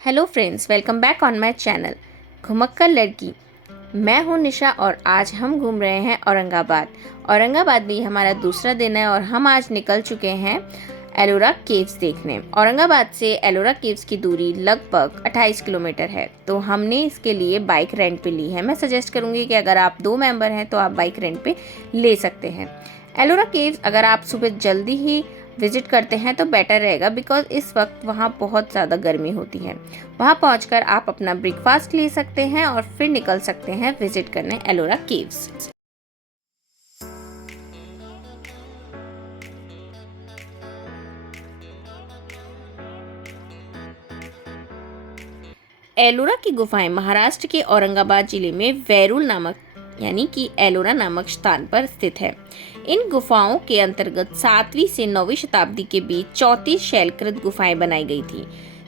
Hello friends, welcome back on my channel घुमक्कर लड़की। मैं हूं निशा और आज हम घूम रहे हैं औरंगाबाद में हमारा दूसरा दिन है और हम आज निकल चुके हैं एलोरा केव्स देखने। औरंगाबाद से एलोरा केव्स की दूरी लगभग 28 किलोमीटर है, तो हमने इसके लिए बाइक रेंट पे ली है। मैं सजेस्ट करूंगी कि अगर आप 2 मेंबर हैं तो आप बाइक रेंट पे ले सकते हैं। एलोरा केव्स अगर आप सुबह जल्दी ही विजिट करते हैं तो बेटर रहेगा, बिकॉज इस वक्त वहाँ बहुत ज़्यादा गर्मी होती है। वहाँ पहुँचकर आप अपना ब्रेकफास्ट ले सकते हैं और फिर निकल सकते हैं विजिट करने एलोरा केव्स। एलोरा की गुफाएं महाराष्ट्र के औरंगाबाद जिले में वेरूल नामक यानी कि एलोरा नामक स्थान पर स्थित है। इन गुफाओं के अंतर्गत 7वीं से 9वीं शताब्दी के बीच 34 शैलकृत गुफाएं बनाई गई थी,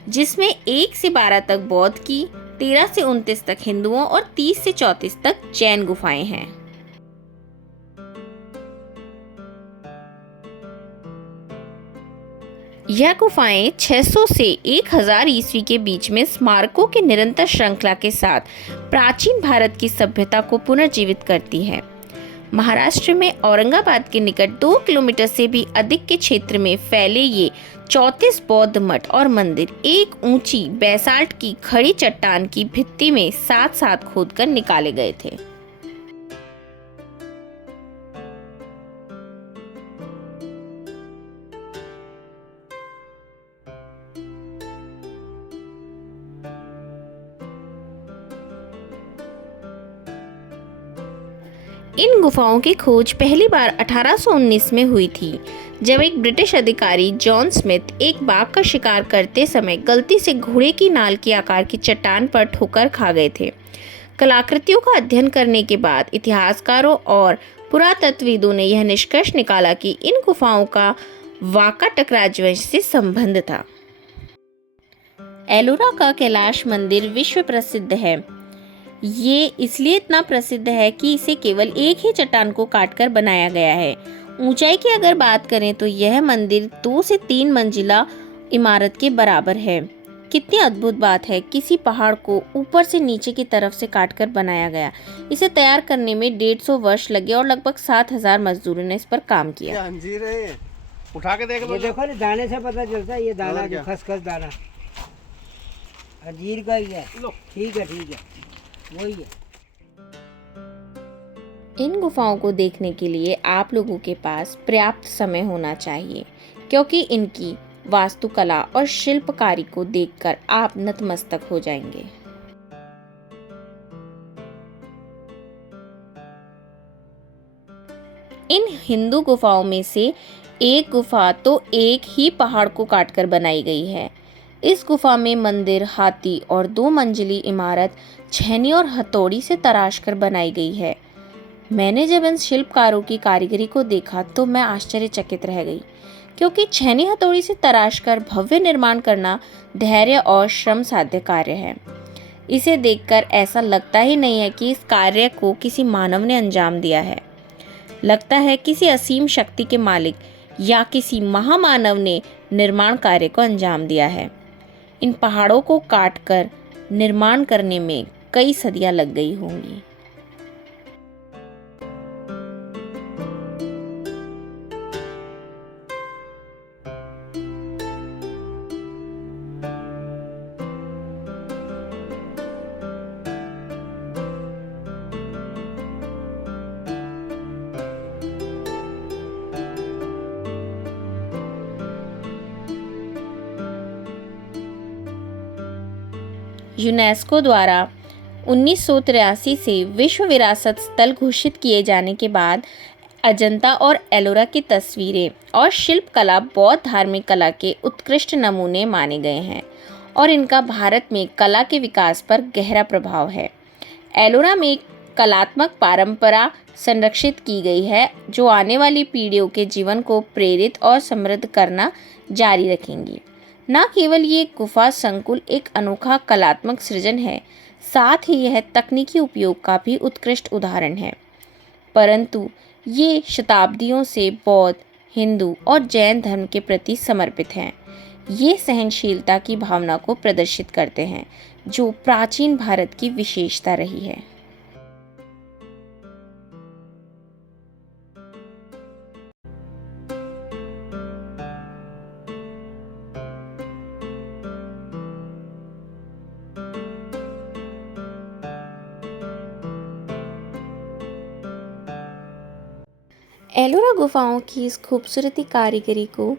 जिसमें 1 से 12 तक बौद्ध की, 13 से 29 तक हिंदुओं और 30 से 34 तक जैन गुफाएं हैं। यह गुफाएं 600 से 1000 ईस्वी के बीच में स्मारकों के निरंतर श्रृंखला के साथ प्राचीन भारत की सभ्यता को पुनर्जीवित करती है। महाराष्ट्र में औरंगाबाद के निकट 2 किलोमीटर से भी अधिक के क्षेत्र में फैले ये 34 बौद्ध मठ और मंदिर एक ऊंची बेसाल्ट की खड़ी चट्टान की भित्ति में साथ साथ खोदकर निकाले गए थे। इन गुफाओं की खोज पहली बार 1819 में हुई थी, जब एक ब्रिटिश अधिकारी जॉन स्मिथ एक बाघ का शिकार करते समय गलती से घोड़े की नाल के आकार की चट्टान पर ठोकर खा गए थे। कलाकृतियों का अध्ययन करने के बाद इतिहासकारों और पुरातत्वविदों ने यह निष्कर्ष निकाला कि इन गुफाओं का वाकाटक राजवंश से संबंध था। एलोरा का कैलाश मंदिर विश्व प्रसिद्ध है। ये इसलिए इतना प्रसिद्ध है कि इसे केवल एक ही चट्टान को काटकर बनाया गया है। ऊंचाई की अगर बात करें तो यह मंदिर 2 से 3 मंजिला इमारत के बराबर है। कितनी अद्भुत बात है, किसी पहाड़ को ऊपर से नीचे की तरफ से काटकर बनाया गया। इसे तैयार करने में 150 वर्ष लगे और लगभग 7000 मजदूरों ने इस पर काम किया। अंजीर है, उठा के देख लो। ये देखो ना, दाने से पता चलता है। ये दाना जो खसखस दाना अंजीर का ही है। ठीक है, वही है। इन गुफाओं को देखने के लिए आप लोगों के पास पर्याप्त समय होना चाहिए, क्योंकि इनकी वास्तुकला और शिल्पकारी को देखकर आप नतमस्तक हो जाएंगे। इन हिंदू गुफाओं में से एक गुफा तो एक ही पहाड़ को काटकर बनाई गई है। इस गुफा में मंदिर, हाथी और 2 मंजिली इमारत छेनी और हथौड़ी से तराशकर बनाई गई है। मैंने जब इन शिल्पकारों की कारीगरी को देखा तो मैं आश्चर्यचकित रह गई, क्योंकि छेनी हथौड़ी से तराशकर भव्य निर्माण करना धैर्य और श्रम साध्य कार्य है। इसे देखकर ऐसा लगता ही नहीं है कि इस कार्य को किसी मानव ने अंजाम दिया है। लगता है किसी असीम शक्ति के मालिक या किसी महामानव ने निर्माण कार्य को अंजाम दिया है। इन पहाड़ों को काटकर निर्माण करने में कई सदियां लग गई होंगी। यूनेस्को द्वारा 1983 से विश्व विरासत स्थल घोषित किए जाने के बाद अजंता और एलोरा की तस्वीरें और शिल्पकला बौद्ध धार्मिक कला के उत्कृष्ट नमूने माने गए हैं और इनका भारत में कला के विकास पर गहरा प्रभाव है। एलोरा में एक कलात्मक परंपरा संरक्षित की गई है, जो आने वाली पीढ़ियों के जीवन को प्रेरित और समृद्ध करना जारी रखेंगी। न केवल ये गुफा संकुल एक अनोखा कलात्मक सृजन है, साथ ही यह तकनीकी उपयोग का भी उत्कृष्ट उदाहरण है, परंतु ये शताब्दियों से बौद्ध, हिंदू और जैन धर्म के प्रति समर्पित हैं। ये सहनशीलता की भावना को प्रदर्शित करते हैं, जो प्राचीन भारत की विशेषता रही है। एलोरा गुफाओं की इस खूबसूरती कारीगरी को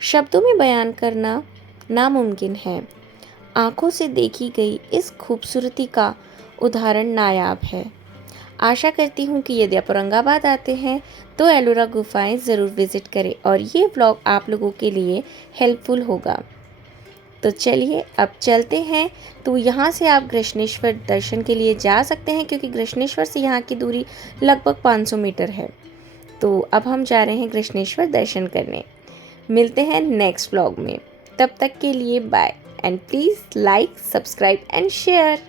शब्दों में बयान करना नामुमकिन है। आंखों से देखी गई इस खूबसूरती का उदाहरण नायाब है। आशा करती हूँ कि यदि आप औरंगाबाद आते हैं तो एलोरा गुफाएं ज़रूर विज़िट करें और ये व्लॉग आप लोगों के लिए हेल्पफुल होगा। तो चलिए अब चलते हैं। तो यहाँ से आप कृष्णेश्वर दर्शन के लिए जा सकते हैं, क्योंकि कृष्णेश्वर से यहाँ की दूरी लगभग 500 मीटर है। तो अब हम जा रहे हैं कृष्णेश्वर दर्शन करने। मिलते हैं नेक्स्ट व्लॉग में। तब तक के लिए bye and please like, subscribe and share.